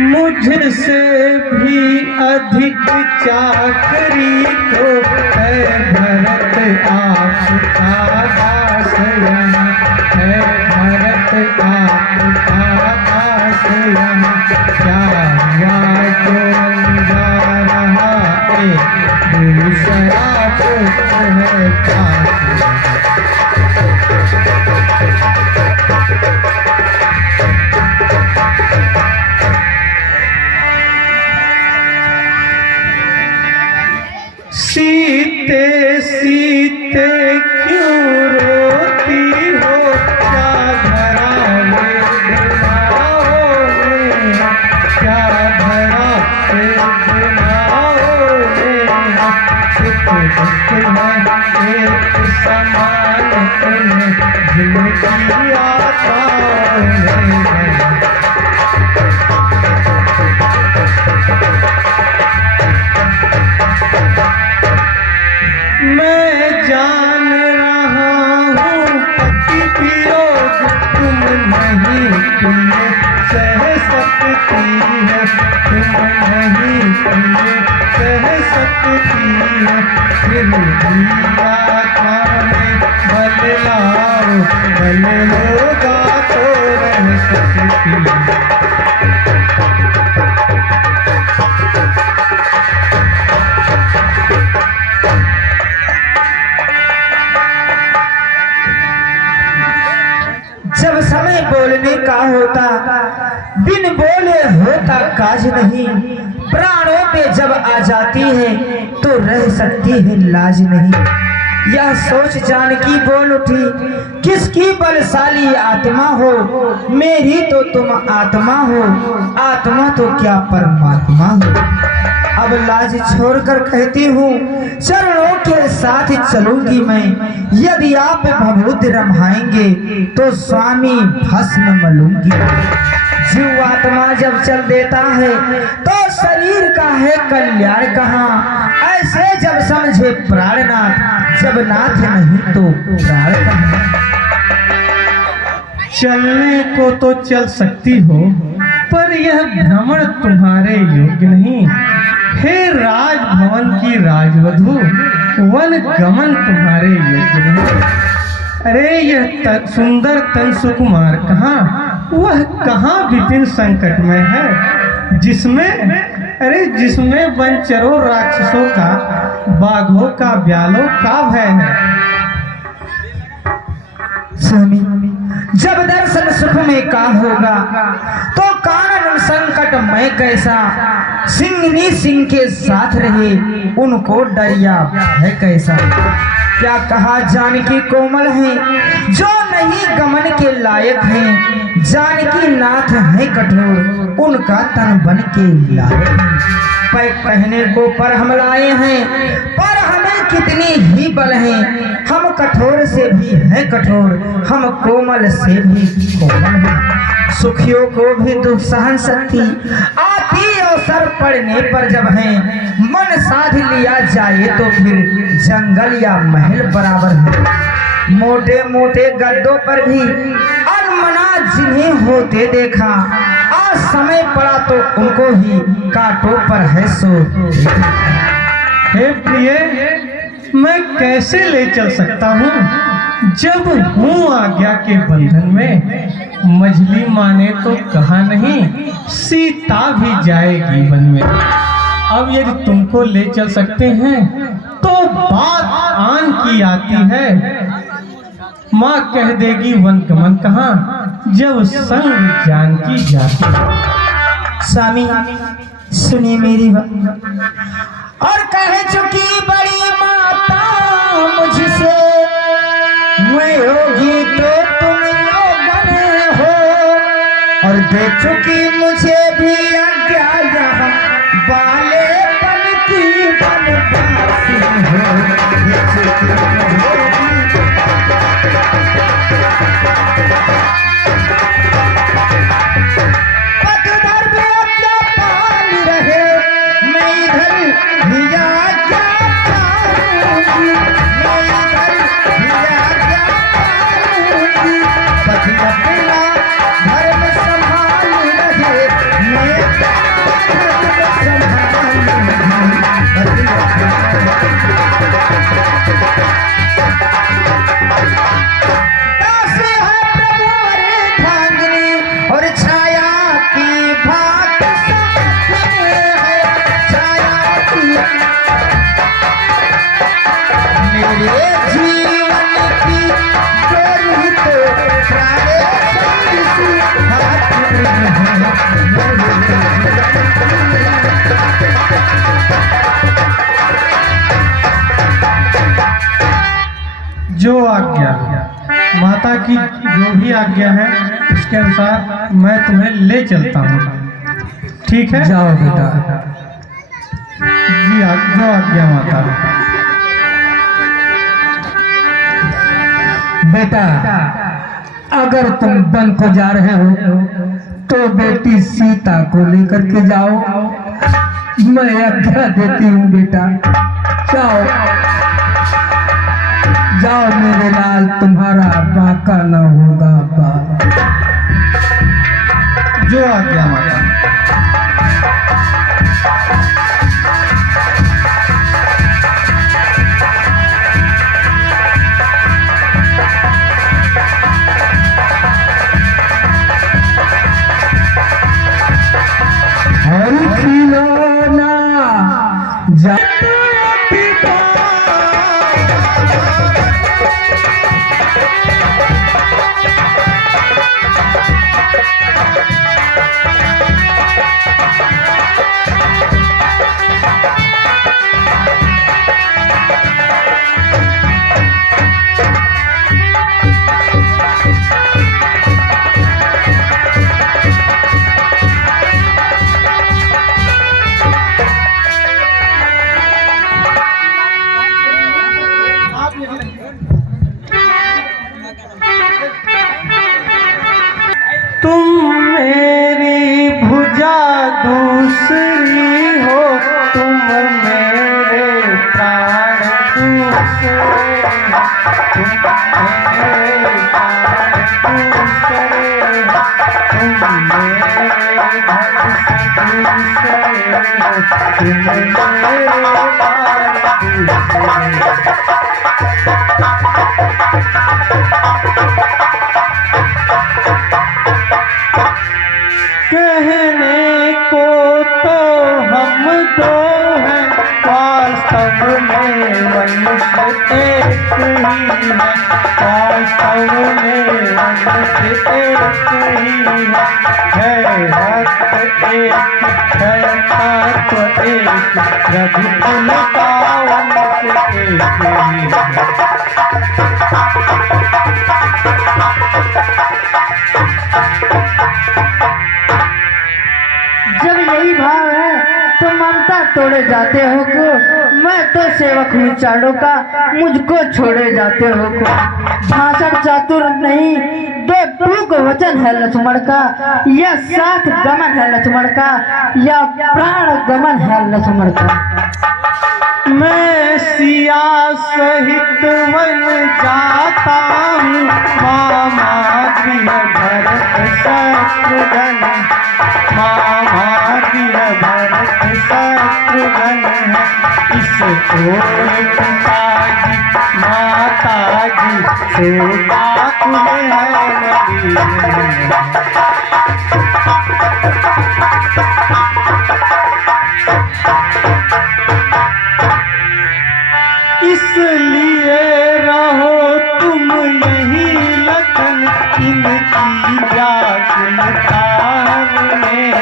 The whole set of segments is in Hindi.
मुझसे भी अधिक चाकरी तो है भरत आपका दास यहाँ, है भरत आपका दास यहाँ। क्या हुआ जो जा रहा एक दूसरा पुत्र है पास। सीते सीते क्यों रोती हो, क्या धरा वेदनाओं में, क्या धरा वेदनाओं में। सुख दुख है एक समान जिनकी आशाओं में। मैं जान रहा हूँ पति वियोग तुम नहीं, तुम सह सकती है, तुम नहीं तुम सह सकती है। फिर भी आत्मा में बल लाओ, बल होगा तो रह सकती है। जब समय बोलने का होता, बिन बोले होता काज नहीं। प्राणों पे जब आ जाती है तो रह सकती है लाज नहीं। यह सोच जानकी बोल उठी, किसकी बलशाली आत्मा हो, मेरी तो तुम आत्मा हो, आत्मा तो क्या परमात्मा हो। अब लाज छोड़कर कहती हूँ, चरणों के साथ चलूंगी मैं। यदि आप भभूत रमाएंगे तो स्वामी भस्म मलूंगी। जीव आत्मा जब चल देता है तो शरीर का है कल्याण कहाँ। ऐसे जब समझे प्राणनाथ, जब नाथ नहीं तो प्राण कहाँ। चलने को तो चल सकती हो, पर यह भ्रमण तुम्हारे योग्य नहीं। हे राजभवन की राजवधू, वन गमन तुम्हारे योग्य नहीं। अरे यह सुंदर तन सुकुमार कहाँ, वह कहाँ विपिन संकट में है, जिसमें वनचरों राक्षसों का, बाघों का, ब्यालों का भय है। स्वामी जब दर्शन सुख में का होगा तो कानन संकट में कैसा। सिंहनी सिंह के साथ रहे उनको डरिया है कैसा। क्या कहा जानकी कोमल है जो नहीं गमन के लायक है। जानकी नाथ है कठोर उनका तन बन के लायक है। पैक पहने को पर हम लाए हैं, पर हमें कितनी ही बल है। हम कठोर से भी है कठोर, हम कोमल से भी कोमल हैं। सुखियों को भी दुख सहन शक्ति आती अवसर पड़ने पर जब है। मन साध लिया जाए तो फिर जंगल या महल बराबर है। मोटे मोटे गद्दों पर भी अनमना जिन्हें होते देखा। आज समय पड़ा तो उनको ही कांटों पर है सो। हे प्रिय, मैं कैसे ले चल सकता हूँ जब हूँ आज्ञा के बंधन में। मछली माने तो कहा नहीं, सीता भी जाएगी वन में। अब यदि तुमको ले चल सकते हैं तो बात आन की आती है। माँ कह देगी वन गमन कहाँ, जब संग जानकी जाती। स्वामी सुनिए मेरी बात। और कह चुकी बड़ी माता मुझसे, मैं होगी तो तुम लोगन हो। और दे चुकी मुझे भी आज्ञा यहाँ बाले पन की बनवासी हो। दे चुकी मुझे भी जो आज्ञा माता की जो भी आज्ञा है उसके अनुसार मैं तुम्हें ले चलता हूँ। ठीक है? जाओ बेटा। जी जो आज्ञा माता। बेटा अगर तुम वन को जा रहे हो तो बेटी सीता को लेकर के जाओ। मैं आज्ञा देती हूँ बेटा, जाओ जाओ मेरे लाल, तुम्हारा बाका न होगा बाबा। जो आज्ञा माता। हरि खिलौना जा तुम मेरी भुजा दूसरी हो, तुम मेरे प्राण दूसरे, तुम मेरे प्राण दूसरे, तुम मेरे घर से दूसरे हो, तुम मेरे प्राण दूसरे। कहने को तो हम दो हैं, वास्तव में मनुष्य एक ही है, वास्तव में मनुष्य एक ही है भक्त एक है तत्व एक, रघुकुल का वंश एक ही है। जब यही भाव है तो ममता तोड़े जाते हो को, मैं तो सेवक हूँ चारों का, मुझको छोड़े जाते हो को। भाषण चातुर नहीं, दो टूक वचन है लक्ष्मण का, या साथ गमन है लक्ष्मण का, या प्राण गमन है लक्ष्मण का। मैं सिया सहित वन जाता हूँ, मामा गृह भरत शत्रुघ्न, मामा गृह भरत शत्रुघ्न है, इस ओर पिताजी माताजी सोता कुल है नवीन। इसलिए रहो तुम यही लखन, इनकी व्याकुलता हमें,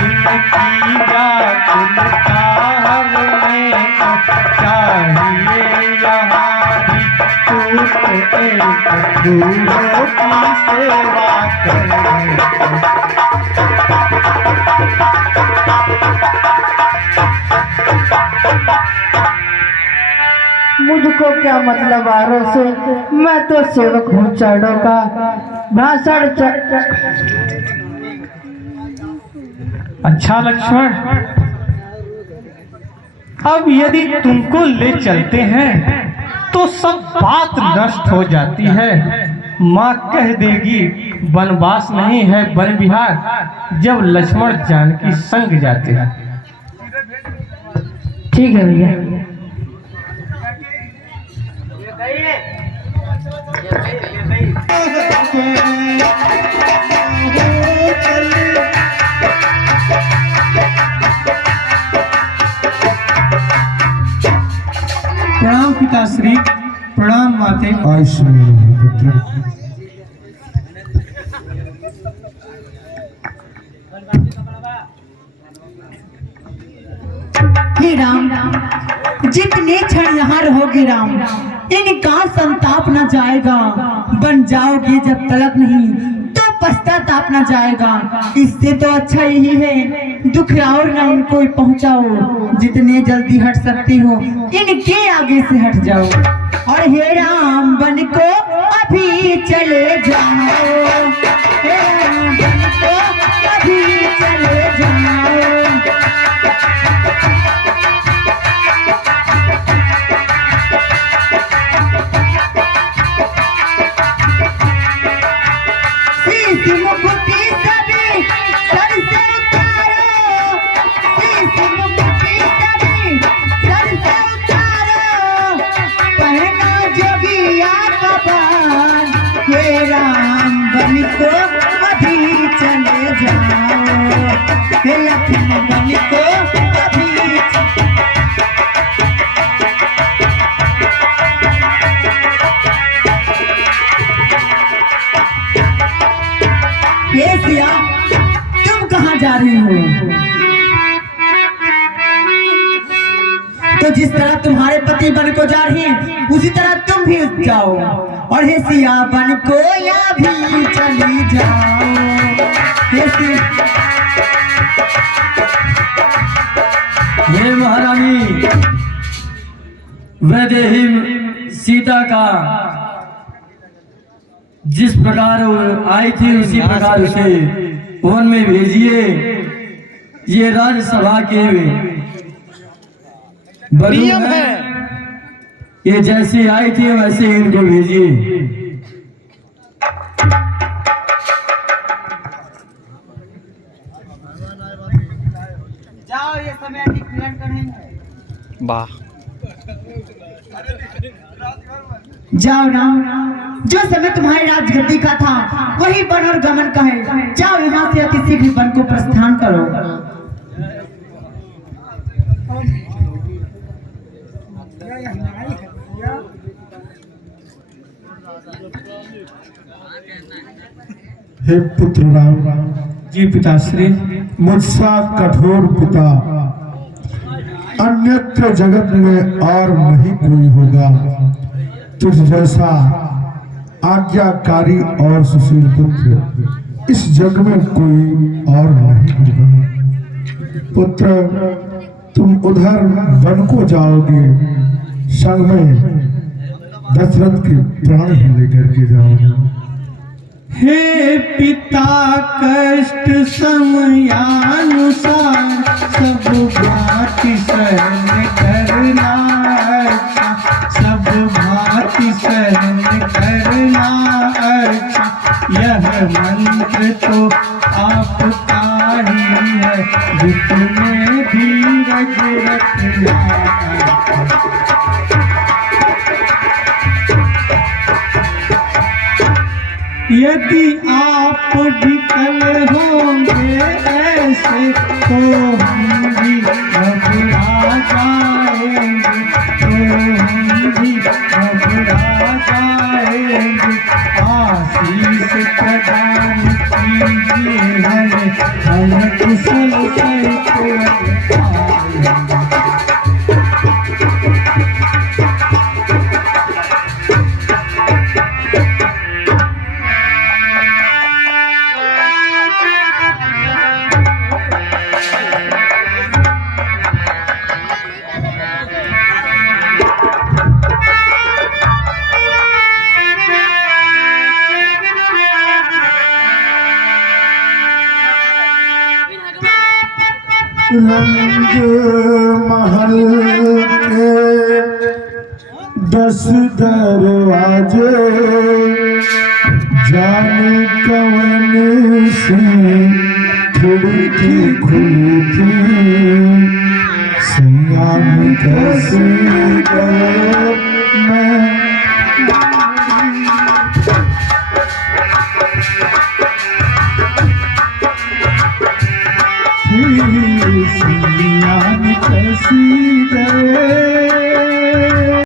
इनकी व्याकुलता हमें चाहिए। यहाँ भी पुत्र एक गुरुओं की सेवा करें। मुझको क्या मतलब आरों से, मैं तो सेवक हूँ चारों का। भाषण अच्छा लक्ष्मण, अब यदि तुमको ले चलते हैं तो सब बात नष्ट हो जाती है। माँ कह देगी वनवास नहीं है वन विहार, जब लक्ष्मण जानकी संग जाते हैं। ठीक है भैया। प्रणाम पिताश्री, प्रणाम माते। हे राम, जितने क्षण यहाँ रहोगे राम, इनका संताप न जाएगा। बन जाओगे जब तलक नहीं तो पश्चाताप न जाएगा। इससे तो अच्छा यही है दुख और न इनको पहुंचाओ। जितने जल्दी हट सकती हो इनके आगे से हट जाओ। और हे राम बन को अभी चले जाओ, हे राम बन को अभी चले जाओ। मुकुटी सभी सर से उतारो, शीश मुकुटी सभी सर से उतारो। पहना जोगिया का बाण, हे राम बन को अभी चले जाओ, हे लक्ष्मण बन को अभी सिया, तुम कहाँ जा रही हो? तो जिस तरह तुम्हारे पति बन को जा रही हैं, उसी तरह तुम भी जाओ। और हे सिया बन को या भी चली जाओ। ये महारानी वैदेही सीता का जिस प्रकार आई थी उसी प्रकार उसे वन में भेजिए। ये राज्यसभा के बलू है, ये जैसे आई थी वैसे इनको भेजिए। जाओ, ये समय अधिक विलंब करेंगे। वाह, जाओ ना, जो समय तुम्हारी राजगद्दी का था वही वन और गमन का है। जाओ यहाँ से अति शीघ्र वन को प्रस्थान करो। हे पुत्र राम, जी पिताश्री। मुझसा कठोर पिता अन्यत्र जगत में और नहीं कोई होगा। तुझ जैसा आज्ञाकारी और सुशील पुत्र इस जग में कोई और नहीं होगा। पुत्र, तुम उधर वन को जाओगे, संग में दशरथ के प्राण ही लेकर के जाओगे। हे पिता कष्ट समयानुसार सब भांति सहन करना अच्छा, सब भांति सहन करना अच्छा। यह मंत्र तो आपका ही है, दुख में धीरज रखना अच्छा। यदि आप विकल होंगे ऐसे तो हम भी घबरा जाएंगे, तो हम भी घबरा जाएंगे। आशीष प्रदान कीजिए हमें, हम कुशल से को आएंगे। रंग महल के 10 दरवाजे, जाने कवन से खिड़की खुली थी। संयाम कैसे गए